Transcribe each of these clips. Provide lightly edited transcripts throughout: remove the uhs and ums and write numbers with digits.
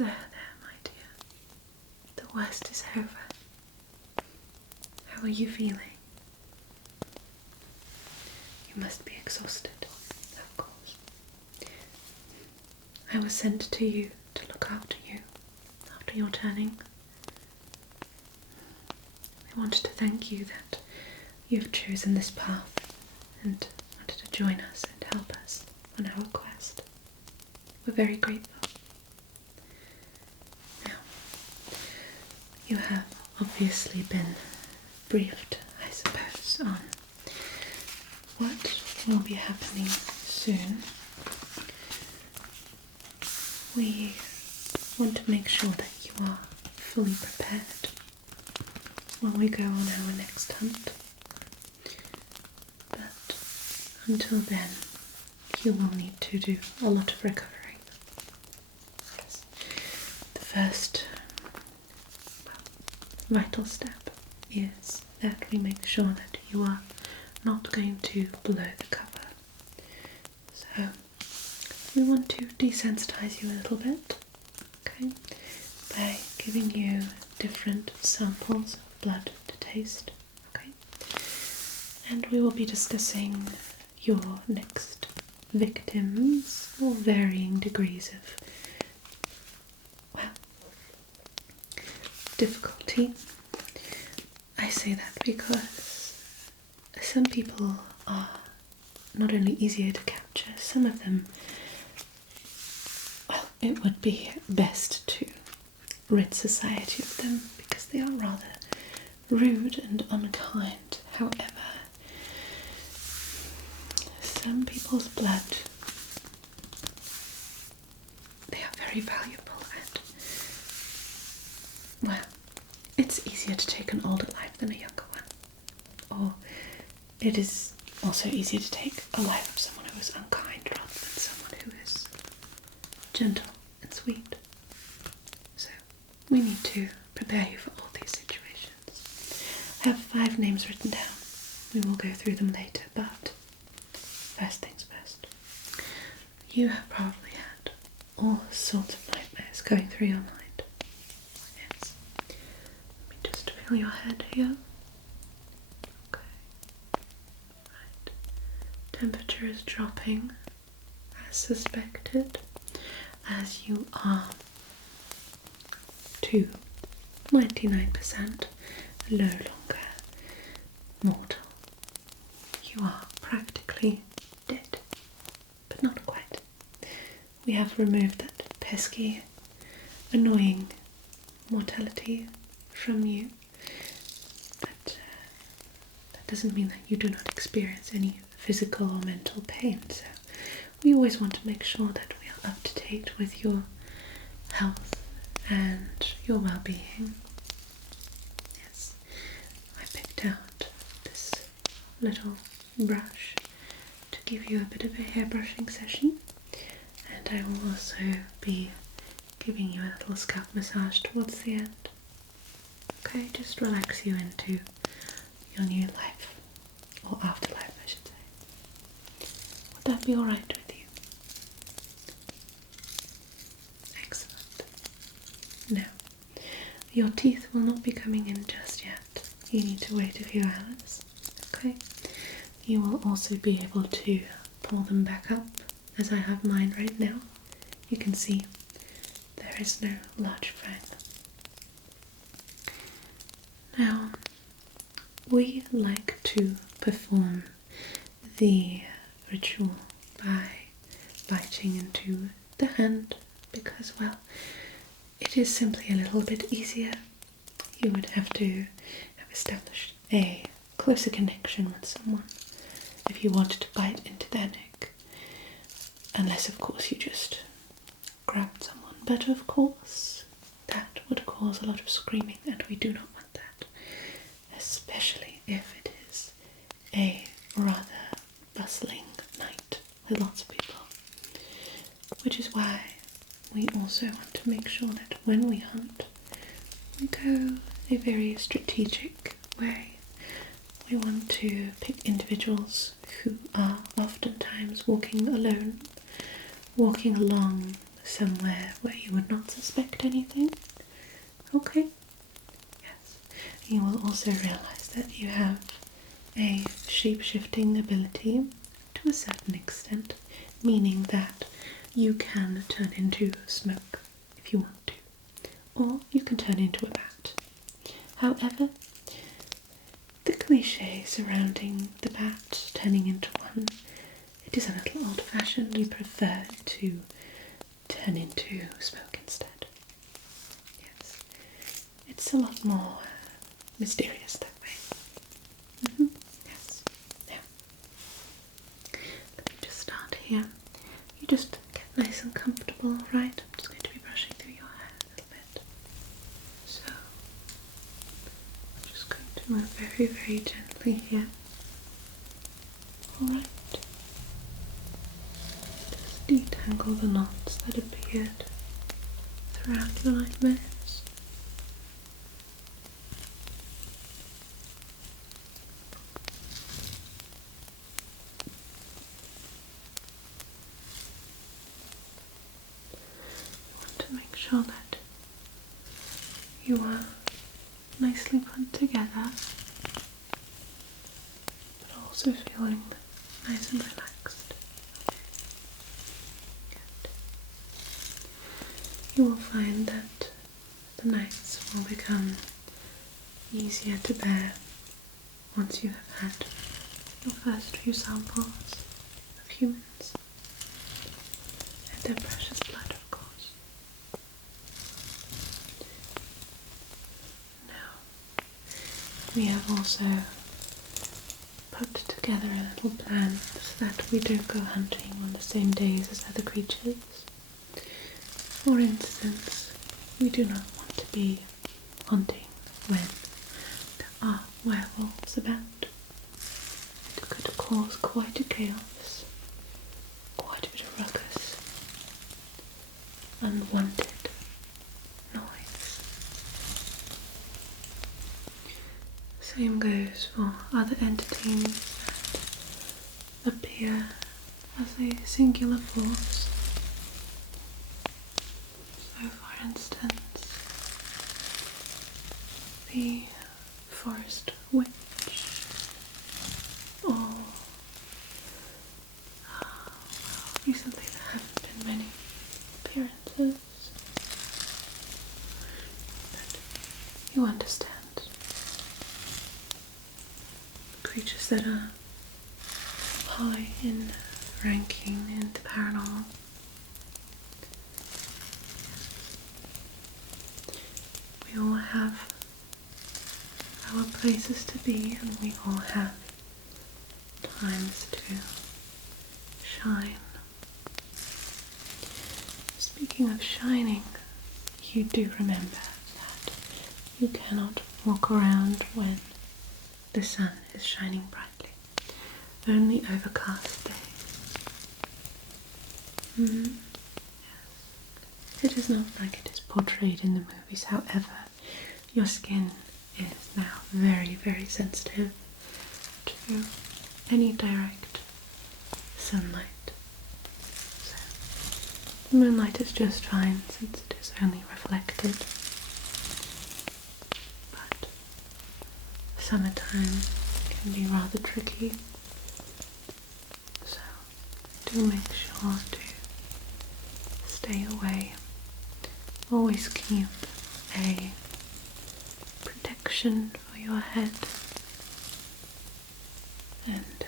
There, my dear. The worst is over. How are you feeling? You must be exhausted, of course. I was sent to you to look after you after your turning. I wanted to thank you that you've chosen this path and wanted to join us and help us on our quest. We're very grateful. Now, you have obviously been briefed, I suppose, on what will be happening soon. We want to make sure that you are fully prepared when we go on our next hunt. But until then, you will need to do a lot of recovering. Yes. The first vital step is that we make sure that you are not going to blow the cover. So we want to desensitize you a little bit, okay, by giving you different samples of blood to taste, okay, and we will be discussing your next victims or varying degrees of, well, difficulty. I say that because some people are not only easier to capture, some of them, well, it would be best to rid society of them because they are rather rude and unkind. However, some people's blood, they are very valuable, and, well, it's easier to take an older life than a younger one. Or it is also easier to take a life of someone who is unkind rather than someone who is gentle and sweet. So we need to prepare you for all these situations. I have 5 names written down. We will go through them later, but first things first. You have probably had all sorts of nightmares going through your mind. Yes. Let me just feel your head here. Okay. Right. Temperature is dropping as suspected, as you are to 99% no longer mortal. You are practically dead, but not quite. We have removed that pesky, annoying mortality from you, but that doesn't mean that you do not experience any physical or mental pain, so we always want to make sure that we are up to date with your health and your well-being. Yes, I picked out this little brush to give you a bit of a hairbrushing session, and I will also be giving you a little scalp massage towards the end. Okay, just relax you into your new life, or afterlife I should say. Would that be alright with you? Excellent. Now, your teeth will not be coming in just yet. You need to wait a few hours. Okay? You will also be able to pull them back up, as I have mine right now. You can see there is no large fang. Now, we like to perform the ritual by biting into the hand because, well, it is simply a little bit easier. You would have to have established a closer connection with someone if you wanted to bite into their neck, unless of course you just grabbed someone, but of course that would cause a lot of screaming and we do not want that, especially if it is a rather bustling night with lots of people, which is why we also want to make sure that when we hunt, we go a very strategic way. We want to pick individuals who are oftentimes walking alone, walking along somewhere where you would not suspect anything. Okay. Yes. You will also realise that you have a shape-shifting ability to a certain extent, meaning that you can turn into smoke if you want to, or you can turn into a bat. However, the cliche surrounding the bat turning into one, it is a little old-fashioned. We prefer to turn into smoke instead. Yes, it's a lot more mysterious that way. Yes. Now, let me just start here. You just get nice and comfortable, right? I'm just going to be brushing through your hair a little bit. So, I'm just going to move very, very gently here. Alright. Just detangle the knots that appeared throughout your nightmares. To make sure that you are nicely put together, but also feeling nice and relaxed. Good. You will find that the nights will become easier to bear once you have had your first few samples of humans and their precious blood, of course. Now, we have also put together a little plan so that we don't go hunting on the same days as other creatures. For instance, we do not want to be hunting when there are werewolves about. It could cause quite a chaos, quite a bit of ruckus, unwanted noise. Same goes for other entities that appear as a singular force. So, for instance, the forest witch, or recently there haven't been many appearances, but you understand. Creatures that are high in ranking in the paranormal. We all have our places to be, and we all have times to shine. Speaking of shining, you do remember that you cannot walk around when the sun is shining brightly. Only overcast days. Yes. It is not like it is portrayed in the movies, however, your skin is now very, very sensitive to any direct sunlight. So, the moonlight is just fine since it is only reflected. But summertime can be rather tricky. So, do make sure to stay away. Always keep a protection for your head and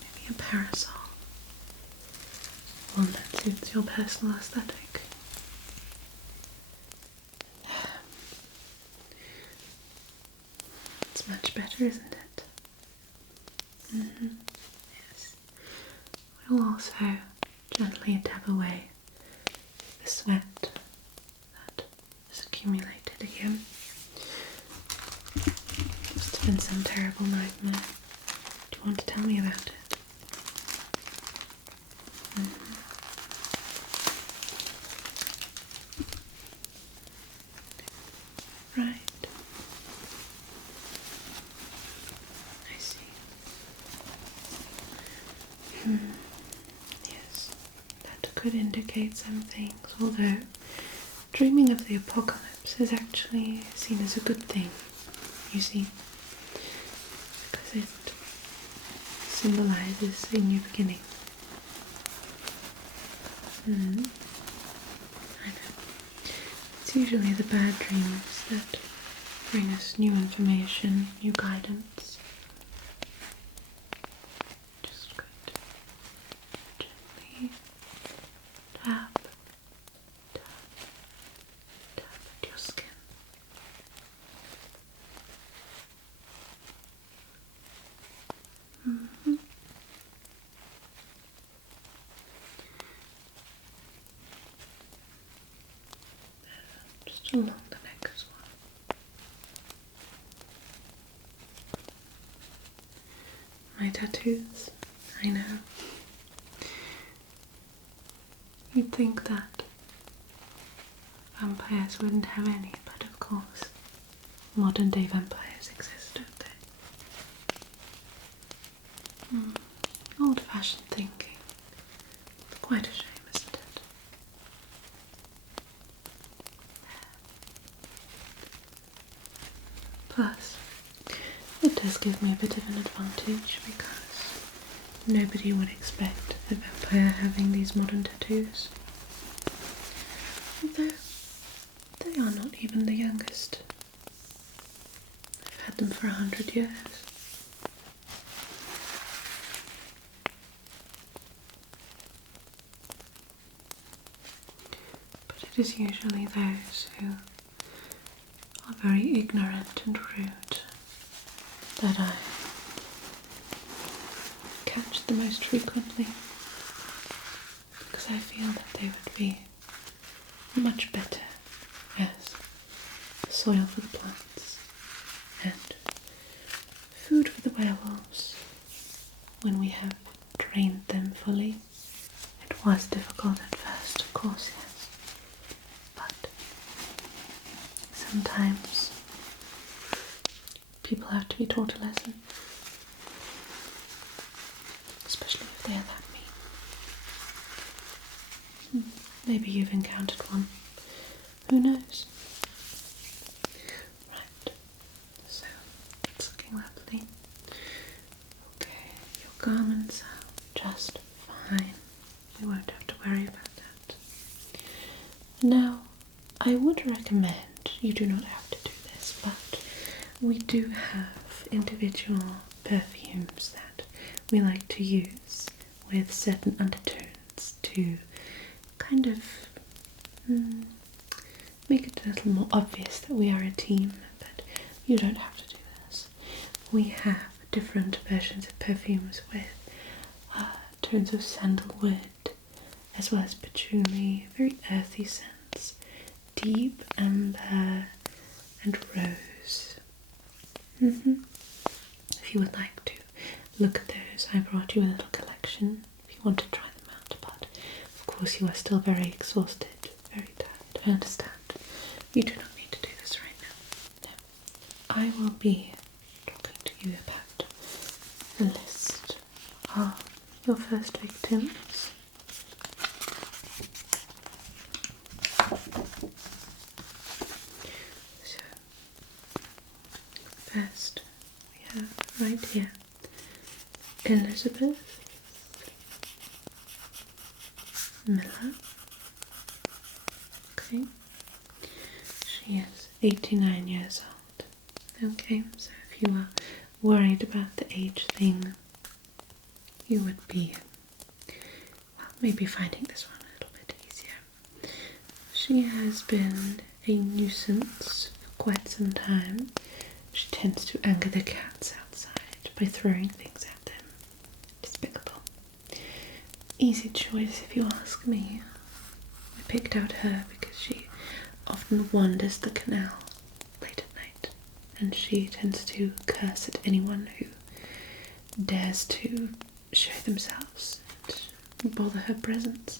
maybe a parasol, one that suits your personal aesthetic. It's much better, isn't it? Yes. We'll also gently dab away the sweat that is accumulated again. Must have been some terrible nightmare. Do you want to tell me about it? Right. I see. Yes. could indicate some things, although dreaming of the apocalypse is actually seen as a good thing, you see, because it symbolizes a new beginning. I know. It's usually the bad dreams that bring us new information, new guidance. Just going to gently tap, tap, tap at your skin. Just along the neck as well. My tattoos, I know. You'd think that vampires wouldn't have any, but of course, modern day vampires exist, don't they? Old-fashioned thinking. It's quite a shame, isn't it? Plus, it does give me a bit of an advantage because nobody would expect a vampire having these modern tattoos. Although, they are not even the youngest. I've had them for 100 years. But it is usually those who are very ignorant and rude that I catch the most frequently, because I feel that they would be much better as soil for the plants and food for the werewolves when we have trained them fully. It was difficult at first, of course, yes, but sometimes people have to be taught a lesson, especially if they are that mean. Maybe you've encountered one. Who knows? Right, so it's looking lovely. Okay, your garments are just fine. We won't have to worry about that. Now, I would recommend you do not have to do this, but we do have individual perfumes that we like to use with certain undertones to kind of make it a little more obvious that we are a team, but you don't have to do this. We have different versions of perfumes with tones of sandalwood as well as patchouli, very earthy scents, deep amber and rose. If you would like to look at those, I brought you a little collection if you want to try them out, but of course you are still very exhausted, very tired. I understand. You do not need to do this right now. No. I will be talking to you about the list of your first victims. So, first we have right here Elizabeth Miller. Okay, she is 89 years old. Okay, so if you are worried about the age thing, you would be, well, maybe finding this one a little bit easier. She has been a nuisance for quite some time. She tends to anger the cats outside by throwing things at them. Despicable. Easy choice if you ask me. I picked out her because she often wanders the canal late at night, and she tends to curse at anyone who dares to show themselves and bother her presence.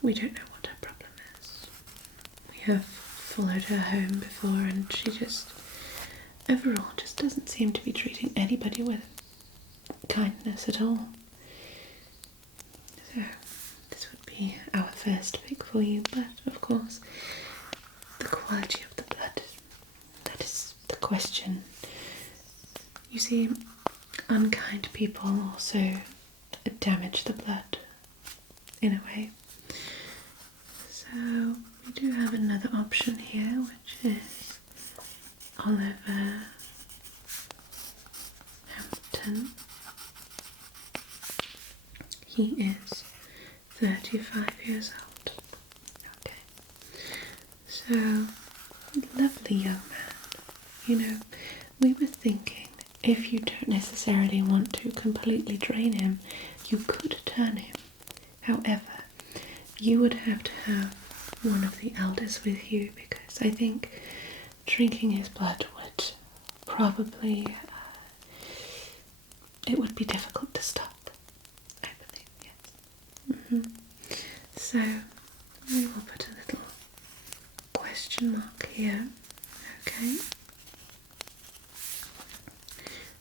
We don't know what her problem is. We have followed her home before, and she just overall just doesn't seem to be treating anybody with kindness at all. So this would be be our first pick for you, but of course, the quality of the blood, that is the question. You see, unkind people also damage the blood in a way. So we do have another option here, which is Oliver Hampton. He is 35 years old. Okay. So, lovely young man. You know, we were thinking if you don't necessarily want to completely drain him, you could turn him. However, you would have to have one of the elders with you, because I think drinking his blood would probably, it would be difficult to stop. I believe, yes. So, we will put a little question mark here. Okay.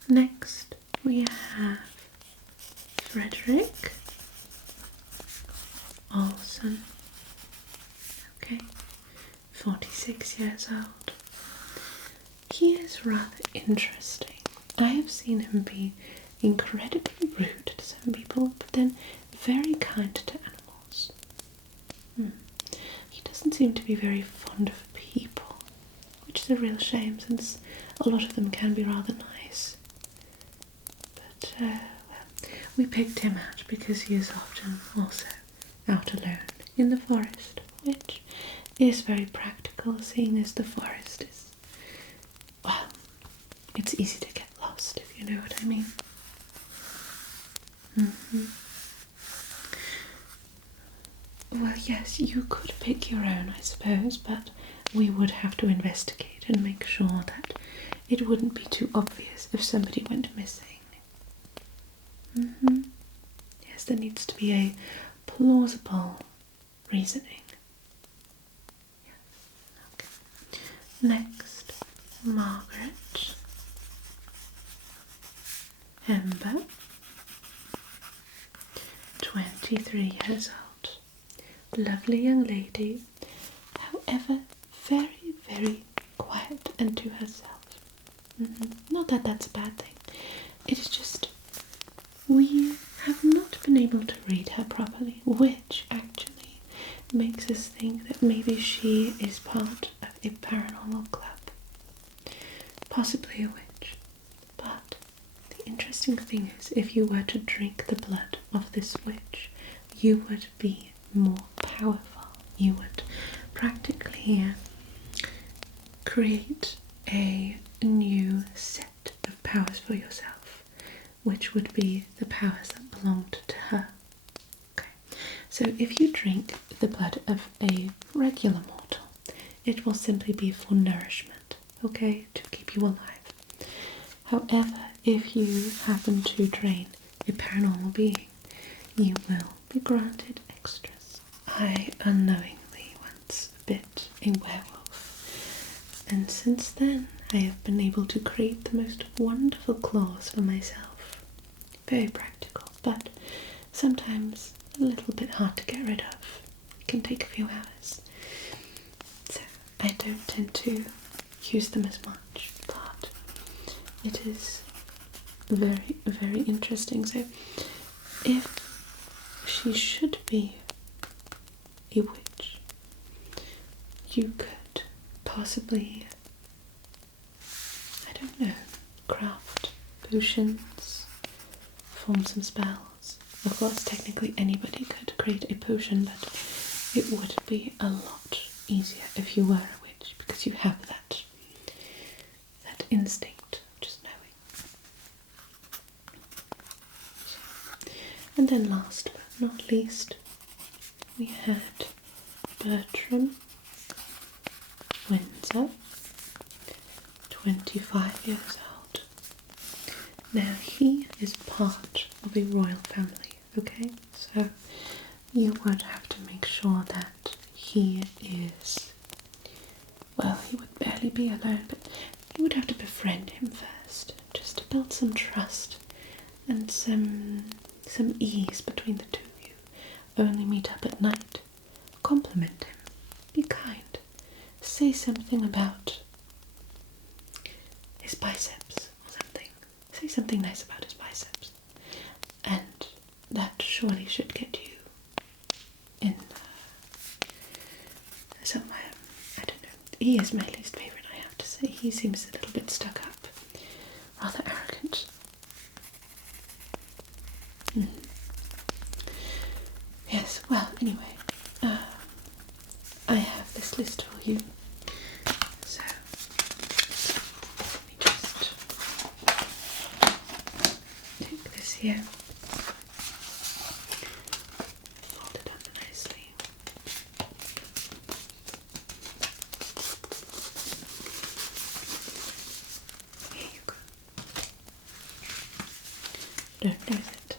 Next, we have Frederick Olson. Okay, 46 years old. He is rather interesting. I have seen him be incredibly rude to some people, but then very kind to animals. He doesn't seem to be very fond of people, which is a real shame, since a lot of them can be rather nice. But, well, we picked him out because he is often also out alone in the forest, which is very practical, seeing as the forest is, well, it's easy to get lost, if you know what I mean. Well, yes, you could pick your own, I suppose, but we would have to investigate and make sure that it wouldn't be too obvious if somebody went missing. Yes, there needs to be a plausible reasoning. Yes. Okay. Next, Margaret Ember, 23 years old. Lovely young lady, however, very, very quiet and to herself. Not that that's a bad thing. It is just we have not been able to read her properly, which actually makes us think that maybe she is part of a paranormal club. Possibly a witch. But the interesting thing is, if you were to drink the blood of this witch, you would be more powerful. You would practically create a new set of powers for yourself, which would be the powers that belonged to her. Okay, so if you drink the blood of a regular mortal, it will simply be for nourishment, okay, to keep you alive. However, if you happen to drain a paranormal being, you will be granted extras. I unknowingly once bit a werewolf, and since then I have been able to create the most wonderful claws for myself. Very practical, but sometimes a little bit hard to get rid of. It can take a few hours. So I don't tend to use them as much, but it is very, very interesting. So if she should be a witch, you could possibly, I don't know, craft potions, form some spells. Of course, technically anybody could create a potion, but it would be a lot easier if you were a witch, because you have that instinct, just knowing. And then last but not least, we had Bertram Windsor, 25 years old. Now he is part of a royal family, okay? So you would have to make sure that he is, well, he would barely be alone, but you would have to befriend him first, just to build some trust and some ease between the two of you, only meet up at night, compliment him. Be kind. Say something about his biceps or something. Say something nice about his biceps. And that surely should get you in somewhere. I don't know. He is my least favourite, I have to say. He seems a little bit stuck up. Rather arrogant. Yes, well, anyway, I have this list for you. So, let me just take this here, fold it up nicely. Here you go. Don't lose it.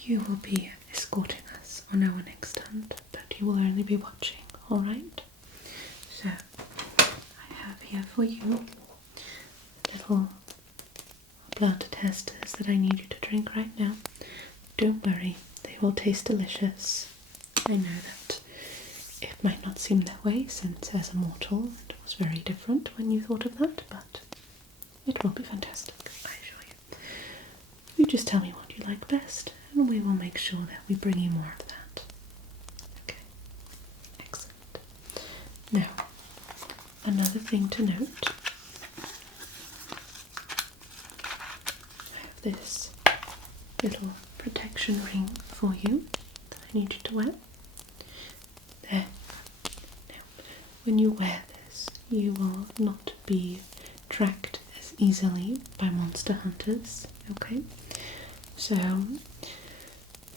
You will be escorting us on our next hunt, but you will only be watching, alright? So, I have here for you little blood testers that I need you to drink right now. Don't worry, they will taste delicious. I know that it might not seem that way, since as a mortal it was very different when you thought of that, but it will be fantastic, I assure you. You just tell me what you like best, and we will make sure that we bring you more of that. Okay, excellent. Now, another thing to note, I have this little protection ring for you that I need you to wear. There. Now, when you wear this, you will not be tracked as easily by monster hunters, okay? So,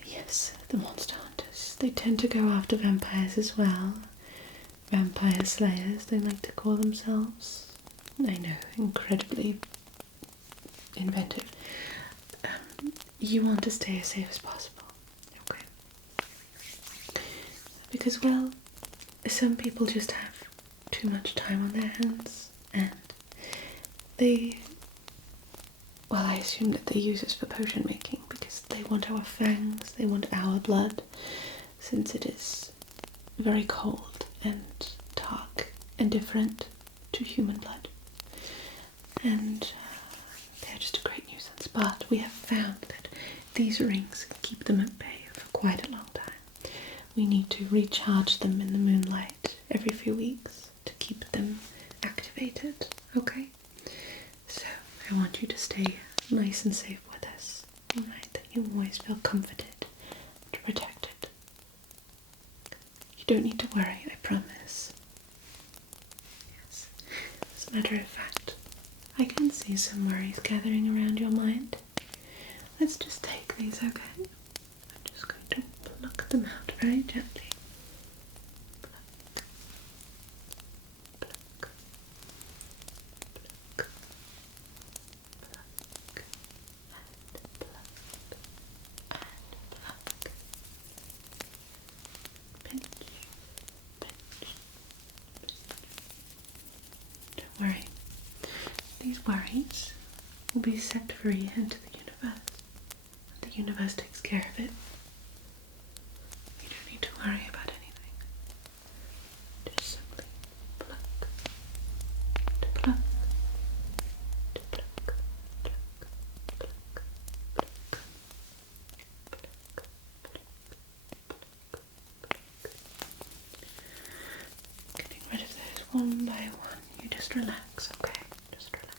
yes, the monster hunters, they tend to go after vampires as well. Vampire slayers, they like to call themselves. I know, incredibly inventive. You want to stay as safe as possible, okay? Because, well, some people just have too much time on their hands, and well, I assume that they use us for potion making because they want our fangs, they want our blood, since it is very cold and dark and different to human blood. And they're just a great nuisance. But we have found that these rings keep them at bay for quite a long time. We need to recharge them in the moonlight every few weeks to keep them activated, okay? So I want you to stay nice and safe with us, alright? That you always feel comforted and protected. You don't need to worry, I promise. Yes. As a matter of fact, I can see some worries gathering around your mind. Let's just take these, okay? I'm just going to pluck them out very gently. Pluck, pluck, pluck, pluck, and pluck, and pluck. Pinch, pinch, pinch. Don't worry. These worries will be set free into the universe. The universe takes care of it. You don't need to worry about anything. Just simply pluck, to pluck, to pluck, pluck, pluck, pluck, pluck, getting rid of those one by one. You just relax, okay? Just relax.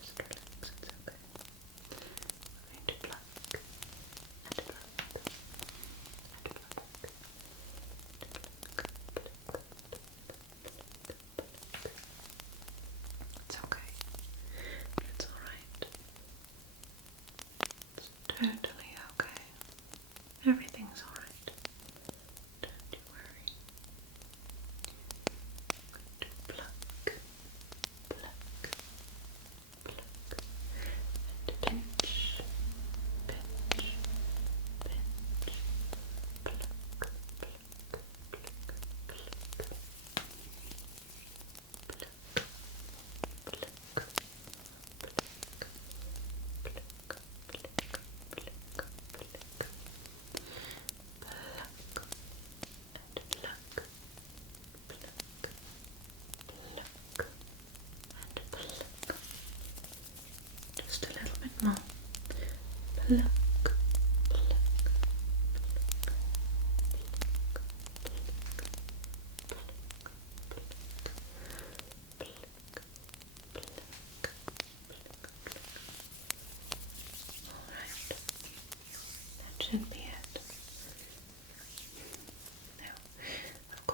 Just relax, it's okay. I'm going to pluck and pluck and pluck and pluck. It's okay. It's alright. It's totally okay. Everything's alright. Don't you worry. I'm going to pluck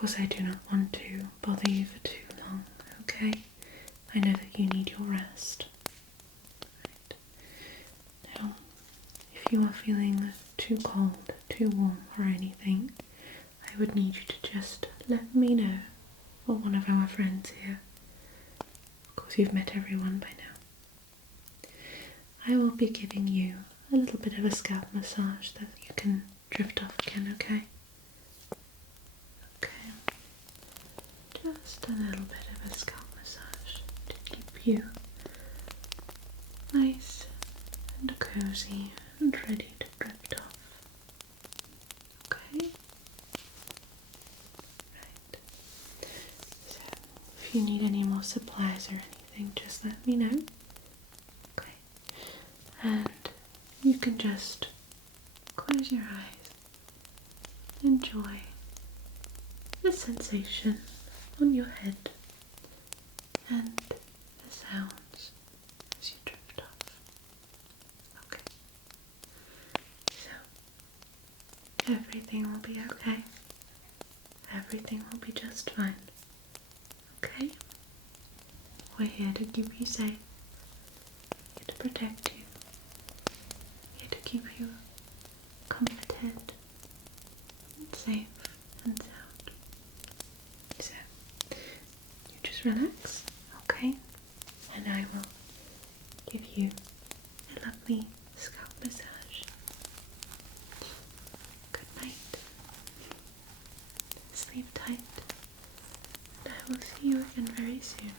course, I do not want to bother you for too long, okay? I know that you need your rest. Right. Now, if you are feeling too cold, too warm, or anything, I would need you to just let me know, or one of our friends here. Of course, you've met everyone by now. I will be giving you a little bit of a scalp massage that you can drift off again, okay? Okay. Just a little bit of a scalp massage to keep you nice and cozy and ready to drift off. Okay? Right. So, if you need any more supplies or anything, just let me know. Okay. And you can just close your eyes. Enjoy the sensation on your head and the sounds as you drift off. Okay. So, everything will be okay. Everything will be just fine. Okay? We're here to keep you safe. Here to protect you. Here to keep you comforted and safe and sound. So, you just relax, okay? And I will give you a lovely scalp massage. Good night. Sleep tight. And I will see you again very soon.